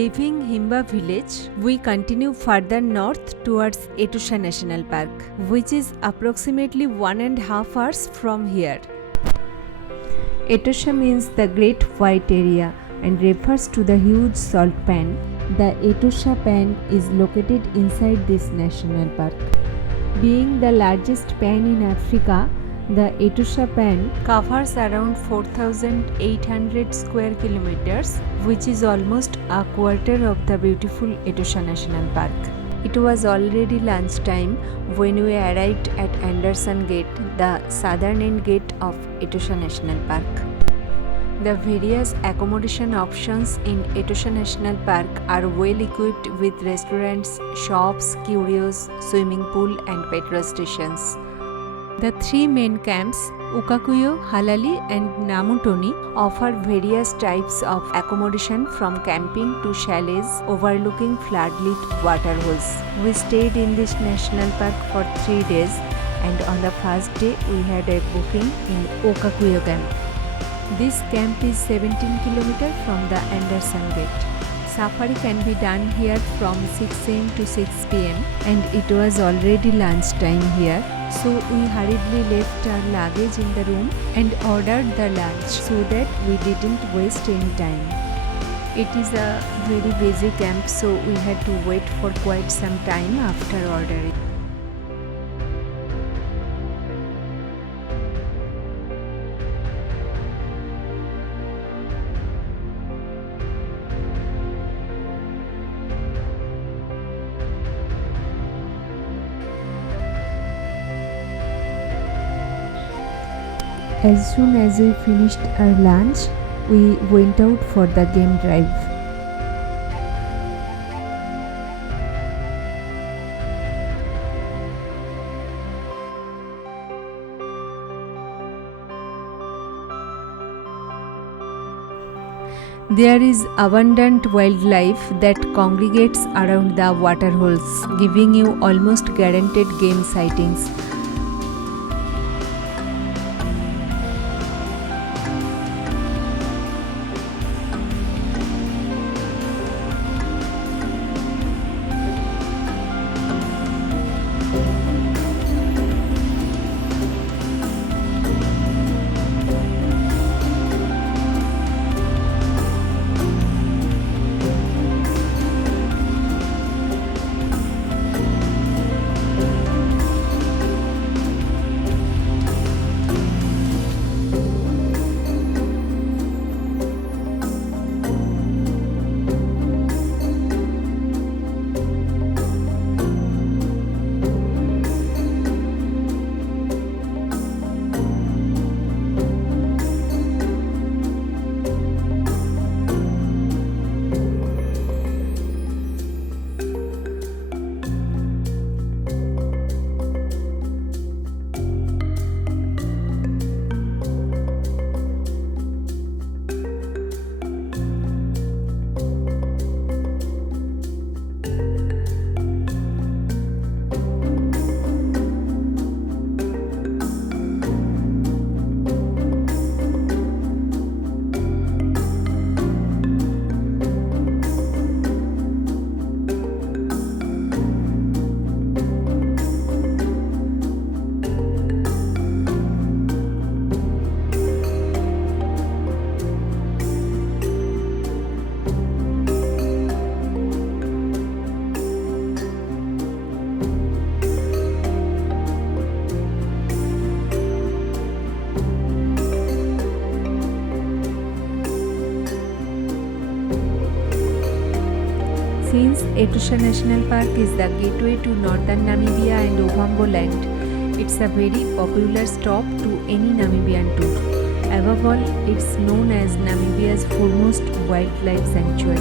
Leaving Himba village, we continue further north towards Etosha National Park, which is approximately 1.5 hours from here. Etosha means the Great White Area and refers to the huge salt pan. The Etosha pan is located inside this national park. Being the largest pan in Africa, the Etosha pan covers around 4,800 square kilometers, which is almost a quarter of the beautiful Etosha National Park. It was already lunchtime when we arrived at Anderson Gate, the southern end gate of Etosha National Park. The various accommodation options in Etosha National Park are well equipped with restaurants, shops, curios, swimming pool and petrol stations. The three main camps, Okaukuejo, Halali and Namutoni, offer various types of accommodation from camping to chalets overlooking floodlit waterholes. We stayed in this national park for 3 days, and on the first day we had a booking in Okaukuejo Camp. This camp is 17 km from the Anderson Gate. Safari can be done here from 6 am to 6 pm, and it was already lunchtime here, so we hurriedly left our luggage in the room and ordered the lunch so that we didn't waste any time. It is a very busy camp, so we had to wait for quite some time after ordering. As soon as we finished our lunch, we went out for the game drive. There is abundant wildlife that congregates around the waterholes, giving you almost guaranteed game sightings. Since Etosha National Park is the gateway to northern Namibia and Ovambo land, it's a very popular stop to any Namibian tour. Above all, it's known as Namibia's foremost wildlife sanctuary.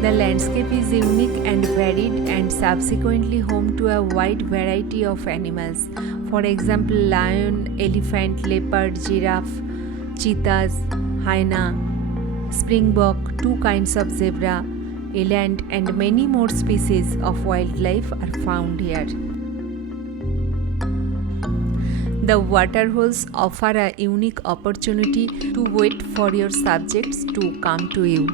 The landscape is unique and varied and subsequently home to a wide variety of animals. For example, lion, elephant, leopard, giraffe, cheetahs, hyena, springbok, 2 kinds of zebra, eland and many more species of wildlife are found here. The waterholes offer a unique opportunity to wait for your subjects to come to you.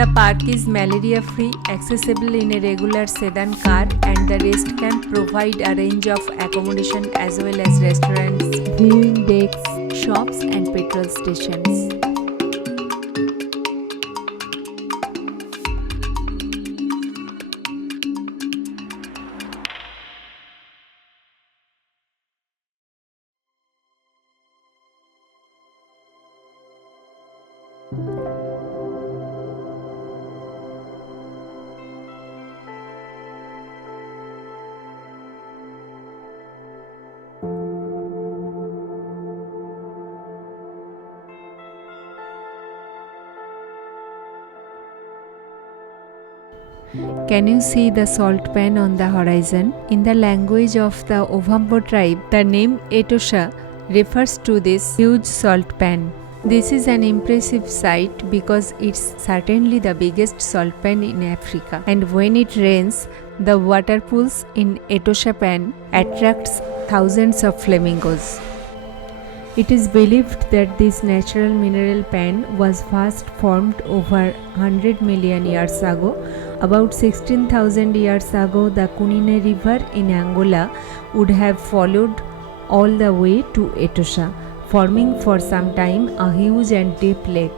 The park is malaria-free, accessible in a regular sedan car, and the rest camp provide a range of accommodation as well as restaurants, viewing decks, shops and petrol stations. Can you see the salt pan on the horizon? In the language of the Ovambo tribe, the name Etosha refers to this huge salt pan. This is an impressive sight because it's certainly the biggest salt pan in Africa, and when it rains, the water pools in Etosha pan attracts thousands of flamingos. It is believed that this natural mineral pan was first formed over 100 million years ago. About 16,000 years ago, the Kunene River in Angola would have followed all the way to Etosha, forming for some time a huge and deep lake.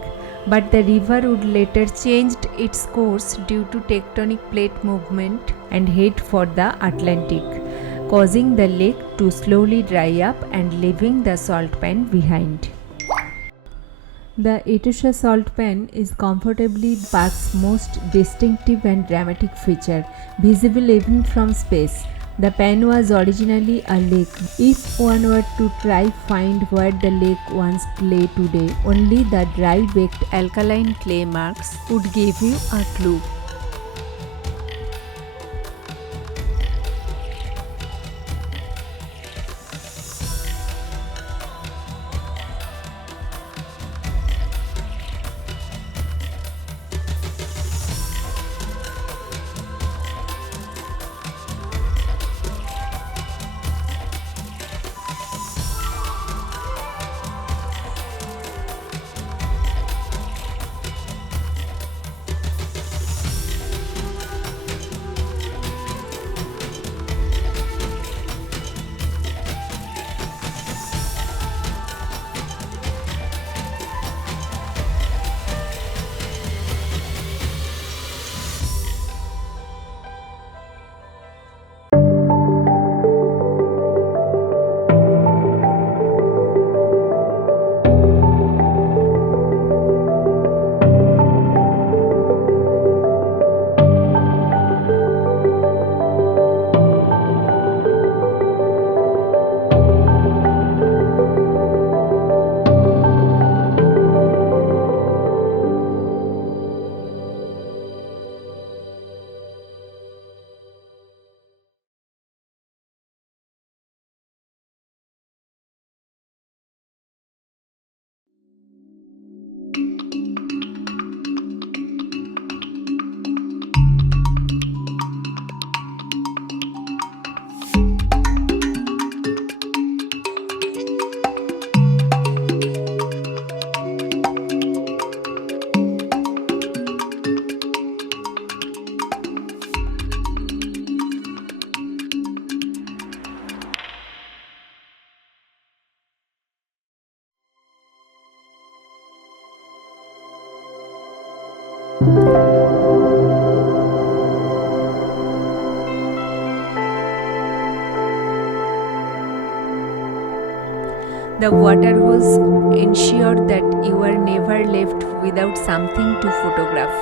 But the river would later change its course due to tectonic plate movement and head for the Atlantic, causing the lake to slowly dry up and leaving the salt pan behind. The Etosha salt pan is comfortably the park's most distinctive and dramatic feature, visible even from space. The pan was originally a lake. If one were to try find where the lake once lay today, only the dry baked alkaline clay marks would give you a clue. The water holes ensure that you are never left without something to photograph.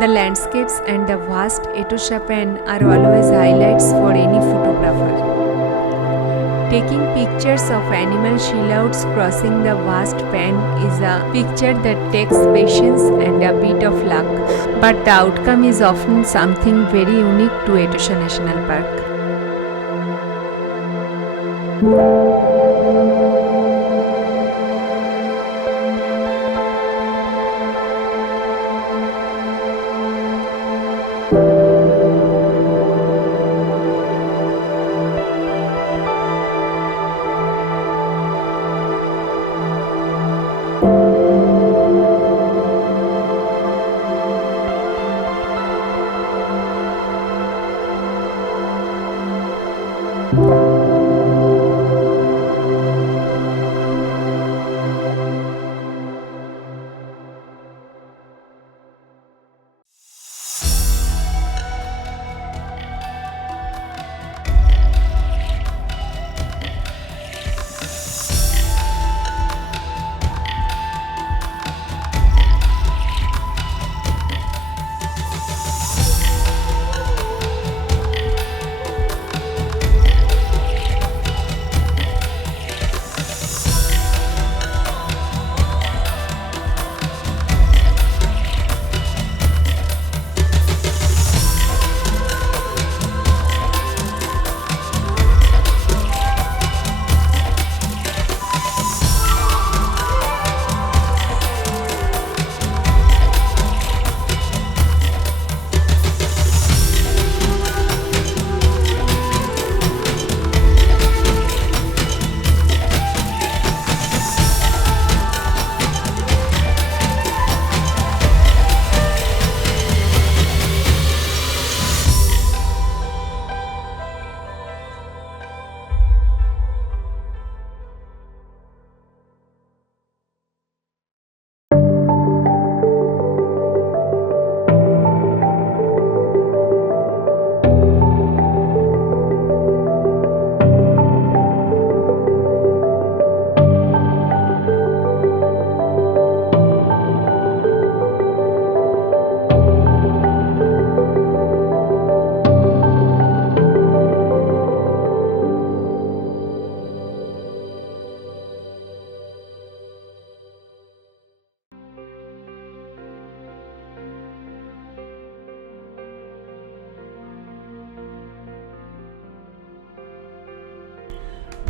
The landscapes and the vast Etosha Pan are always highlights for any photographer. Taking pictures of animal silhouettes crossing the vast pan is a picture that takes patience and a bit of luck, but the outcome is often something very unique to Etosha National Park.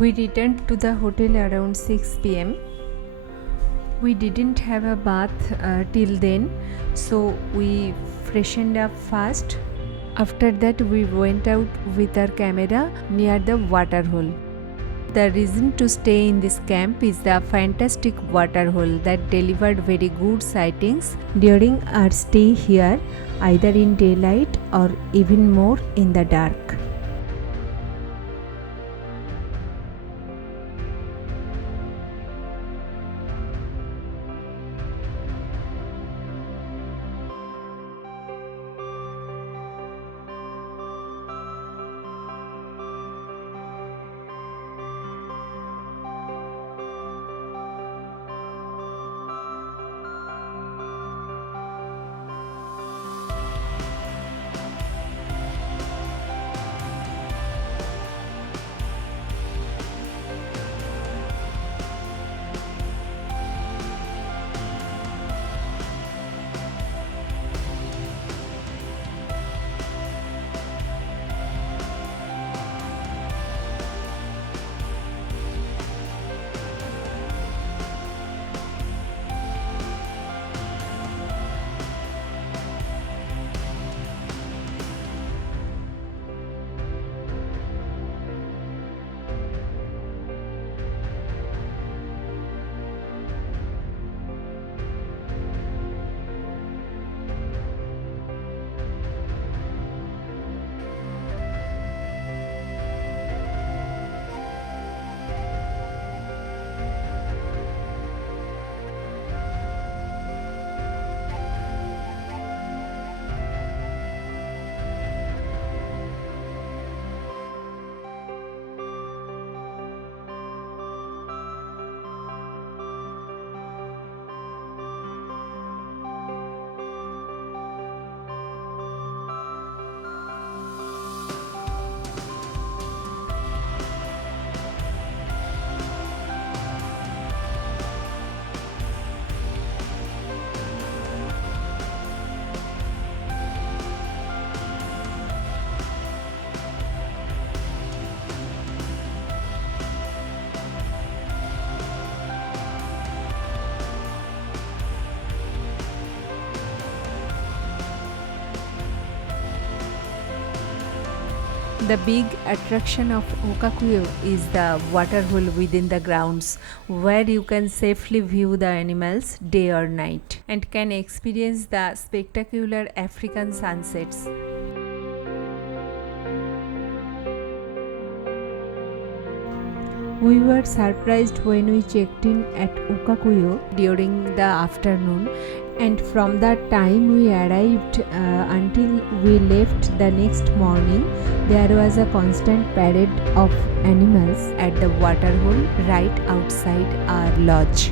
We returned to the hotel around 6 pm. We didn't have a bath till then, so we freshened up fast. After that, we went out with our camera near the Waterhole. The reason to stay in this camp is the fantastic Waterhole that delivered very good sightings during our stay here, either in daylight or even more in the dark. The big attraction of Okakuejo is the waterhole within the grounds, where you can safely view the animals day or night and can experience the spectacular African sunsets. We were surprised when we checked in at Okakuejo during the afternoon, and from that time we arrived until we left the next morning, there was a constant parade of animals at the waterhole right outside our lodge.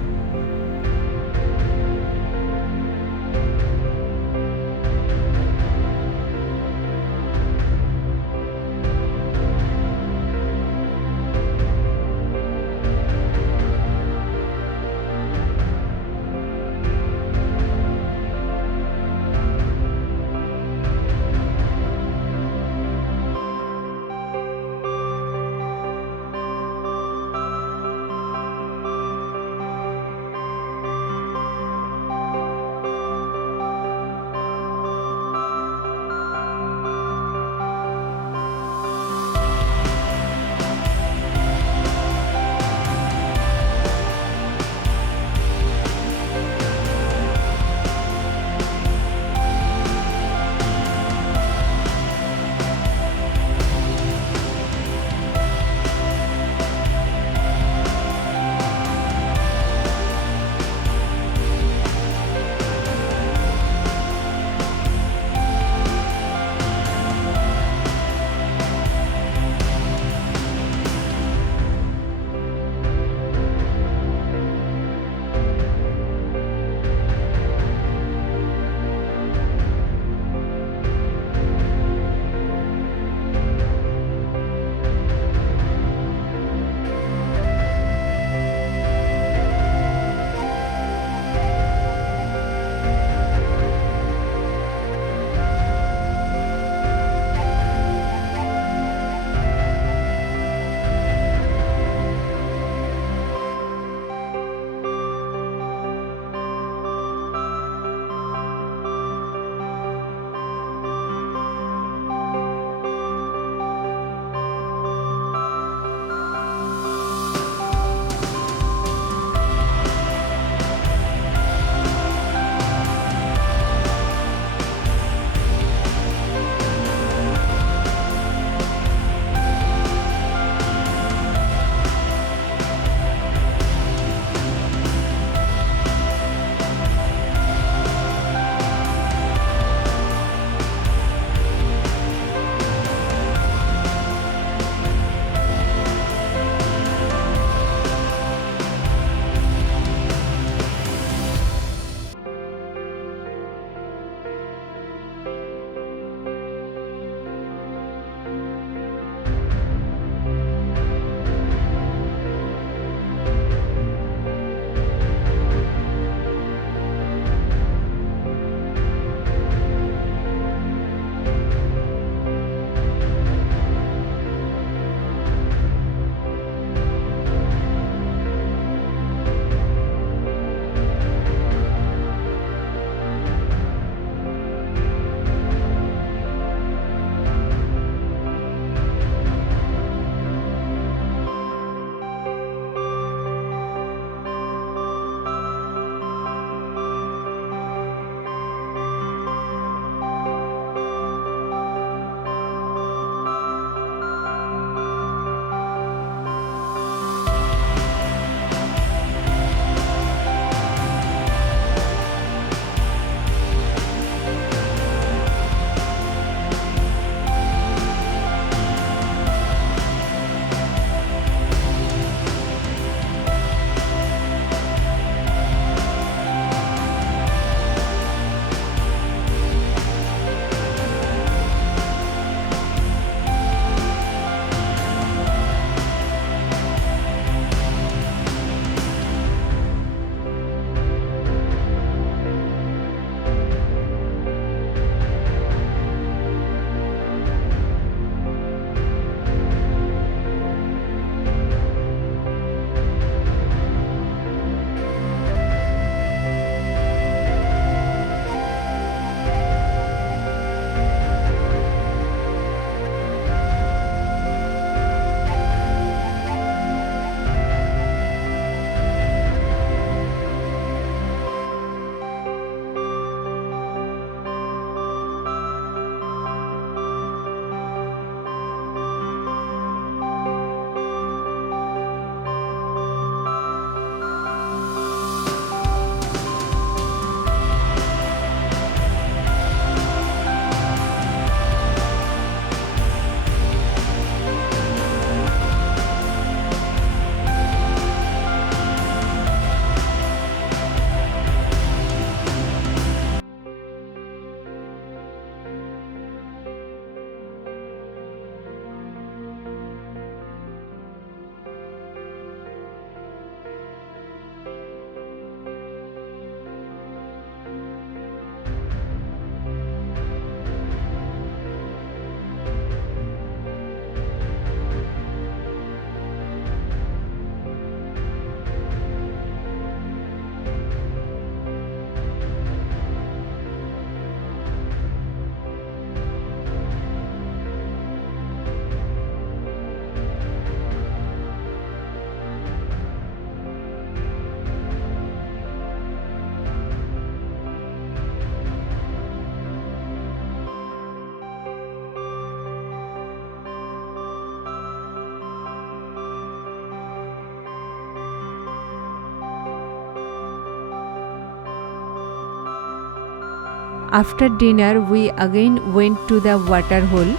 After dinner, we again went to the Waterhole.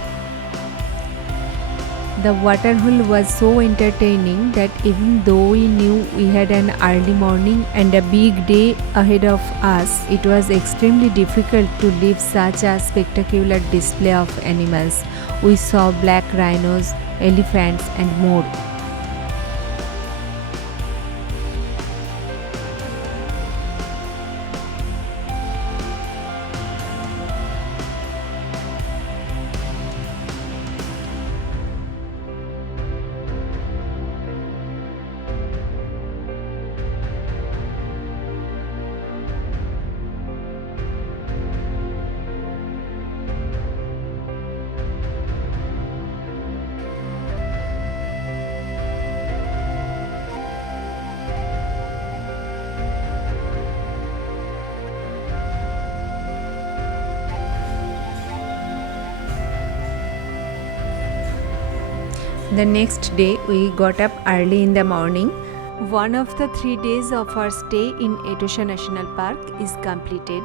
The Waterhole was so entertaining that even though we knew we had an early morning and a big day ahead of us, it was extremely difficult to leave such a spectacular display of animals. We saw black rhinos, elephants, and more. The next day, we got up early in the morning. One of the 3 days of our stay in Etosha National Park is completed.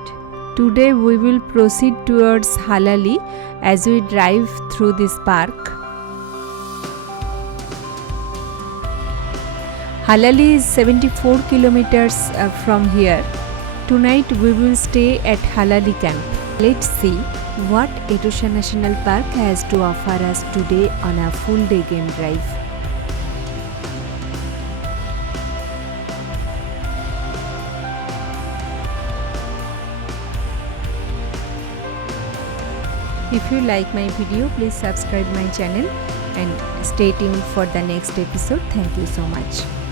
Today, we will proceed towards Halali as we drive through this park. Halali is 74 kilometers from here. Tonight, we will stay at Halali camp. Let's see what Etosha National Park has to offer us today on a full day game drive. If you like my video, please subscribe my channel and stay tuned for the next episode. Thank you so much.